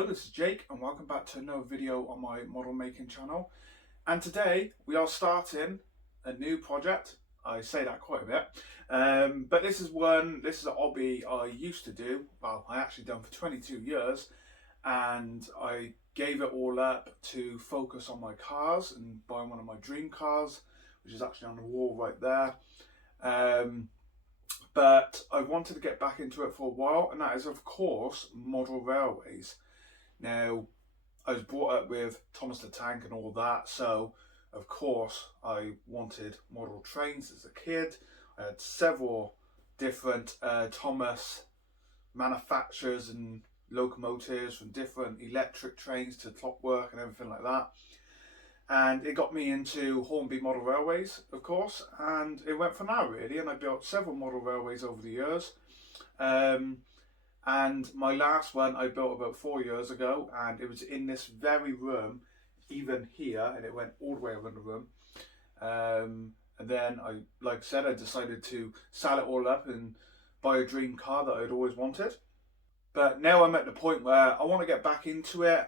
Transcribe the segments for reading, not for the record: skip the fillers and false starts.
Hello, this is Jake and welcome back to another video on my model making channel. And today we are starting a new project. I say that quite a bit, but this is a hobby I used to do. Well, I actually done for 22 years, and I gave it all up to focus on my cars and buying one of my dream cars, which is actually on the wall right there. But I wanted to get back into it for a while, and that is of course model railways. Now, I was brought up with Thomas the Tank and all that, so of course I wanted model trains as a kid. I had several different Thomas manufacturers and locomotives, from different electric trains to clockwork and everything like that. And it got me into Hornby Model Railways, of course, and it went from there really, and I built several model railways over the years. And my last one I built about 4 years ago, and it was in this very room, even here, and it went all the way around the room. And then like I said, I decided to sell it all up and buy a dream car that I'd always wanted. But now I'm at the point where I want to get back into it.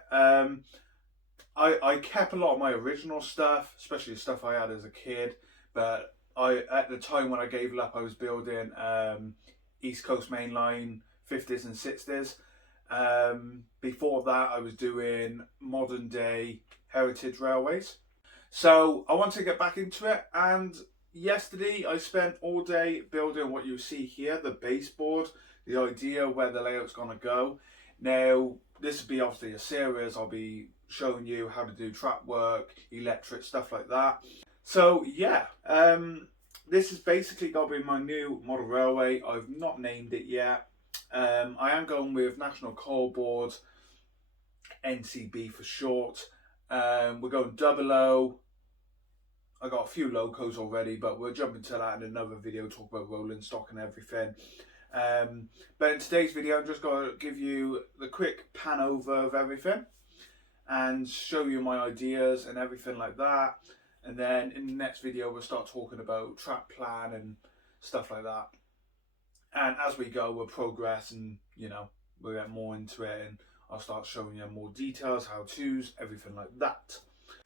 I kept a lot of my original stuff, especially the stuff I had as a kid, but at the time when I gave it up, I was building East Coast Main Line 50s and 60s. Before that, I was doing modern day heritage railways. So I wanted to get back into it, and yesterday I spent all day building what you see here, the baseboard, the idea where the layout's going to go. Now, this will be obviously a series. I'll be showing you how to do track work, electric, stuff like that. So yeah, this is basically going to be my new model railway. I've not named it yet. I am going with National Coal Board, NCB for short. We're going 00. I got a few locos already, but we'll jump into that in another video, talk about rolling stock and everything. But in today's video, I'm just going to give you the quick pan over of everything and show you my ideas and everything like that. And then in the next video, we'll start talking about track plan and stuff like that. And as we go, we'll progress and, we'll get more into it, and I'll start showing you more details, how-tos, everything like that.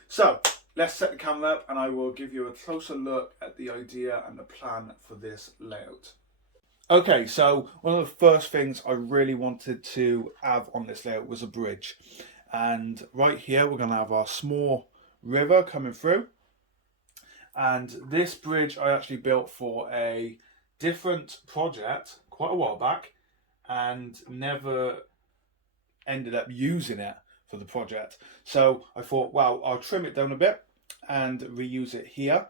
So let's set the camera up and I will give you a closer look at the idea and the plan for this layout. Okay, so one of the first things I really wanted to have on this layout was a bridge. And right here, we're going to have our small river coming through. And this bridge I actually built for a different project quite a while back and never ended up using it for the project. So I thought, well, I'll trim it down a bit and reuse it here.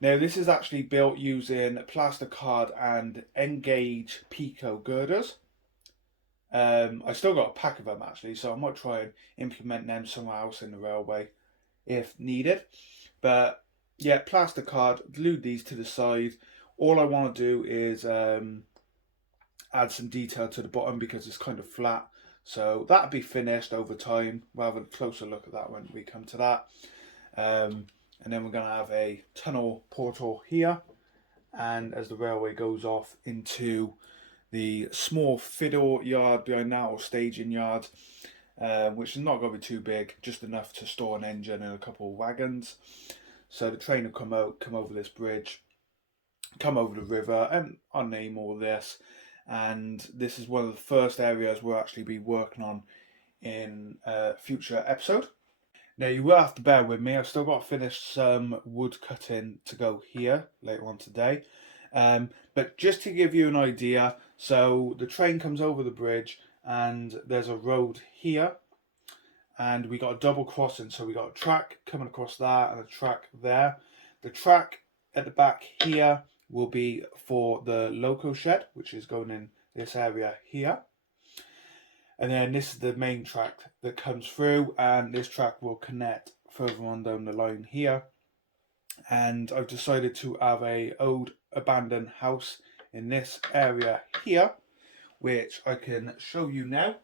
Now, this is actually built using plasticard and N-gauge Pico girders. I still got a pack of them actually, so I might try and implement them somewhere else in the railway if needed. But yeah, plasticard, glued these to the side. All I want to do is add some detail to the bottom because it's kind of flat. So that'll be finished over time. We'll have a closer look at that when we come to that. And then we're going to have a tunnel portal here. And as the railway goes off into the small fiddle yard behind that, or staging yard, which is not going to be too big, just enough to store an engine and a couple of wagons. So the train will come over this bridge, come over the river, and I'll name all this. And this is one of the first areas we'll actually be working on in a future episode. Now, you will have to bear with me. I've still got to finish some wood cutting to go here later on today. But just to give you an idea, so the train comes over the bridge and there's a road here. And we got a double crossing. So we got a track coming across that and a track there. The track at the back here will be for the loco shed, which is going in this area here. And then this is the main track that comes through, and this track will connect further on down the line here. And I've decided to have a old abandoned house in this area here, which I can show you now.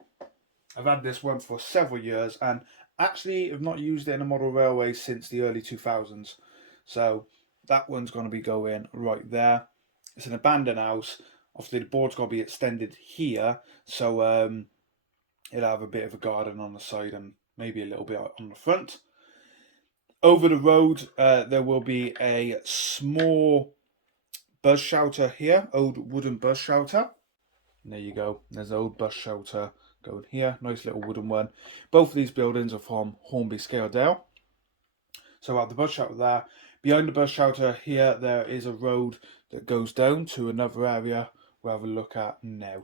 I've had this one for several years, and actually I've not used it in a model railway since the early 2000s. So that one's going to be going right there. It's an abandoned house. Obviously the board's got to be extended here, so It'll have a bit of a garden on the side and maybe a little bit on the front. Over the road, there will be a small bus shelter here, old wooden bus shelter. And there you go. There's an old bus shelter going here. Nice little wooden one. Both of these buildings are from Hornby Scaledale. So I have the bus shelter there. Behind the bus shelter here, there is a road that goes down to another area we'll have a look at now.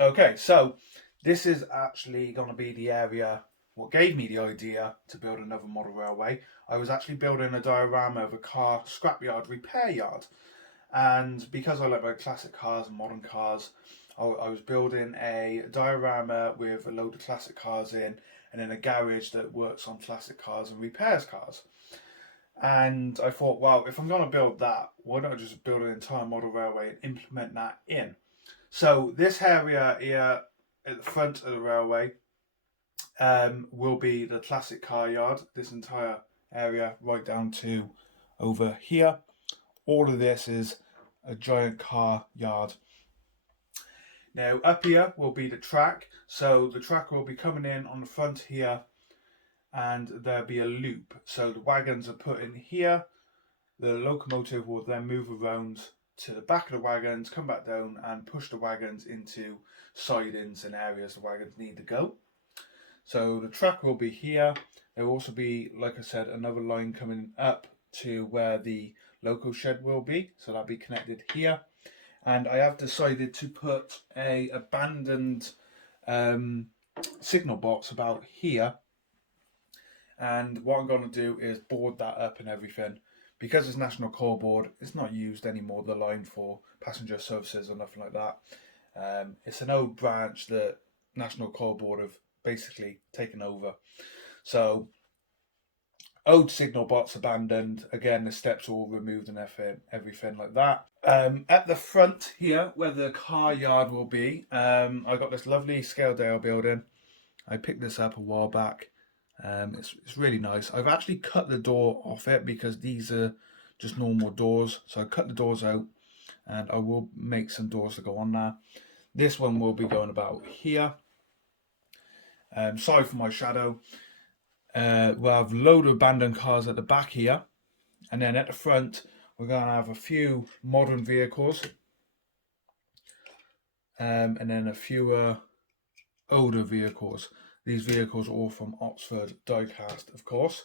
Okay, so this is actually going to be the area what gave me the idea to build another model railway. I was actually building a diorama of a car scrapyard repair yard. And because I like my classic cars and modern cars, I was building a diorama with a load of classic cars in, and then a garage that works on classic cars and repairs cars. And I thought, well, if I'm going to build that, why don't I just build an entire model railway and implement that in? So this area here at the front of the railway will be the classic car yard. This entire area right down to over here. All of this is a giant car yard. Now up here will be the track. So the track will be coming in on the front here, and there'll be a loop. So the wagons are put in here. The locomotive will then move around to the back of the wagons, come back down and push the wagons into sidings and areas the wagons need to go. So the track will be here. There will also be, like I said, another line coming up to where the loco shed will be. So that'll be connected here. And I have decided to put a abandoned signal box about here. And what I'm going to do is board that up and everything. Because it's National Coal Board, it's not used anymore, the line for passenger services or nothing like that. It's an old branch that National Coal Board have basically taken over. So, old signal box abandoned. Again, the steps all removed and everything like that. At the front here, where the car yard will be, I got this lovely Scaledale building. I picked this up a while back. It's really nice. I've actually cut the door off it because these are just normal doors. So I cut the doors out, and I will make some doors to go on there. This one will be going about here. Sorry for my shadow. We'll have a load of abandoned cars at the back here. And then at the front, we're going to have a few modern vehicles. And then a few older vehicles. These vehicles are all from Oxford diecast, of course.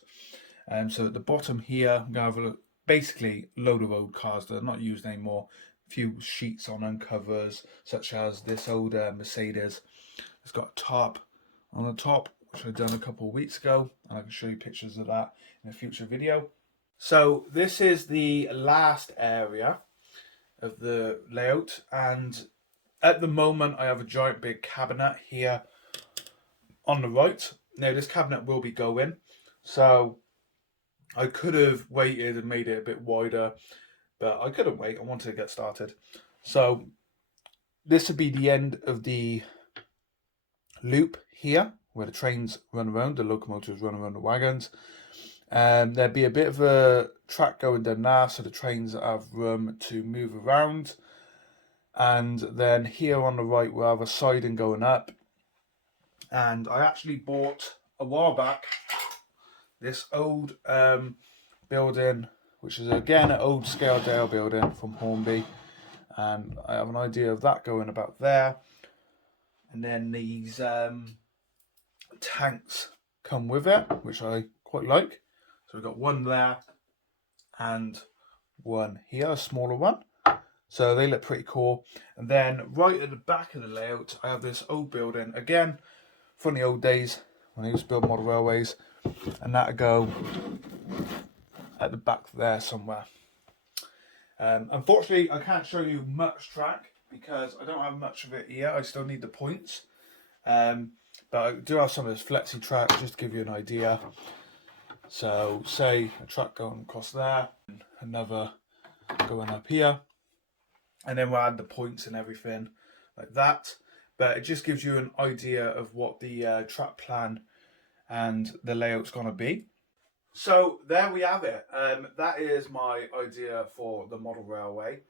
So at the bottom here, I'm going to have basically a load of old cars that are not used anymore. A few sheets on and covers, such as this old Mercedes. It's got a tarp on the top, which I've done a couple of weeks ago. And I can show you pictures of that in a future video. So this is the last area of the layout. And at the moment, I have a giant big cabinet here on the right. Now this cabinet will be going, so I could have waited and made it a bit wider, but I couldn't wait. I wanted to get started. So this would be the end of the loop here, where the trains run around, the locomotives run around the wagons. There'd be a bit of a track going down there, so the trains have room to move around. And then here on the right, we'll have a siding going up. And I actually bought a while back this old building, which is again an old Scaledale building from Hornby, and I have an idea of that going about there. And then these tanks come with it, which I quite like. So we've got one there and one here, a smaller one. So they look pretty cool. And then right at the back of the layout, I have this old building again from the old days when I used to build model railways, and that'll go at the back there somewhere. Unfortunately, I can't show you much track because I don't have much of it here. I still need the points, but I do have some of this flexi track just to give you an idea. So say a track going across there, another going up here, and then we'll add the points and everything like that. But it just gives you an idea of what the track plan and the layout's going to be. So there we have it. That is my idea for the model railway.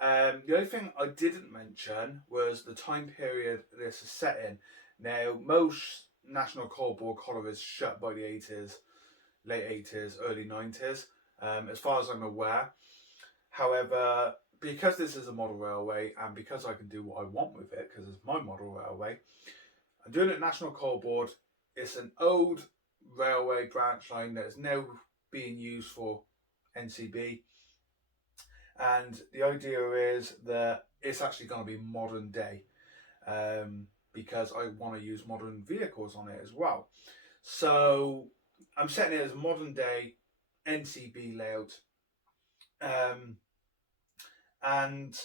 The only thing I didn't mention was the time period this is set in. Now, most national coalboard collieries shut by the 80s, late 80s, early 90s, as far as I'm aware. However, because this is a model railway and because I can do what I want with it, because it's my model railway, I'm doing it National Coalboard. It's an old railway branch line that is now being used for NCB. And the idea is that it's actually going to be modern day, because I want to use modern vehicles on it as well. So I'm setting it as a modern day NCB layout, and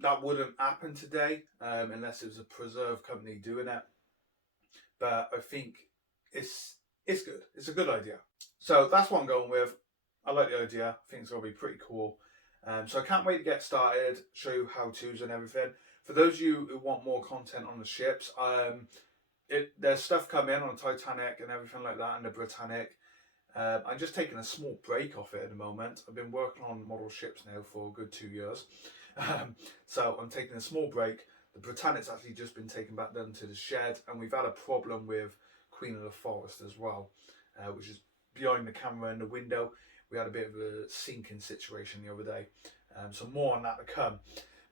that wouldn't happen today unless it was a preserve company doing it. But I think it's good. It's a good idea. So that's what I'm going with. I like the idea. I think it's going to be pretty cool. So I can't wait to get started, show you how-tos and everything. For those of you who want more content on the ships, there's stuff coming on the Titanic and everything like that, and the Britannic. I'm just taking a small break off it at the moment. I've been working on model ships now for a good 2 years. So I'm taking a small break. The Britannic's actually just been taken back down to the shed, and we've had a problem with Queen of the Forest as well, which is behind the camera in the window. We had a bit of a sinking situation the other day. So more on that to come.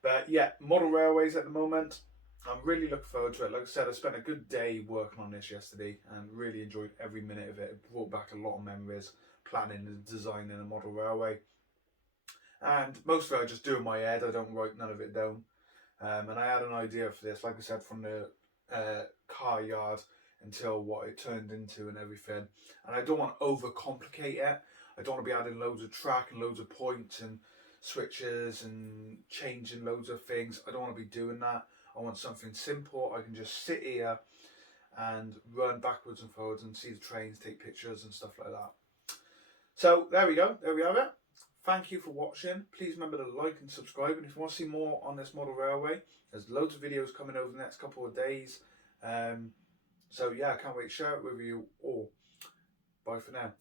But yeah, model railways at the moment. I'm really looking forward to it. Like I said, I spent a good day working on this yesterday and really enjoyed every minute of it. It brought back a lot of memories, planning and designing a model railway. And most of it I just do in my head. I don't write none of it down. And I had an idea for this, like I said, from the car yard until what it turned into and everything. And I don't want to overcomplicate it. I don't want to be adding loads of track and loads of points and switches and changing loads of things. I don't want to be doing that. I want something simple. I can just sit here and run backwards and forwards and see the trains, take pictures and stuff like that. So there we go. There we have it. Thank you for watching. Please remember to like and subscribe. And if you want to see more on this model railway, there's loads of videos coming over the next couple of days. So yeah, I can't wait to share it with you all. Bye for now.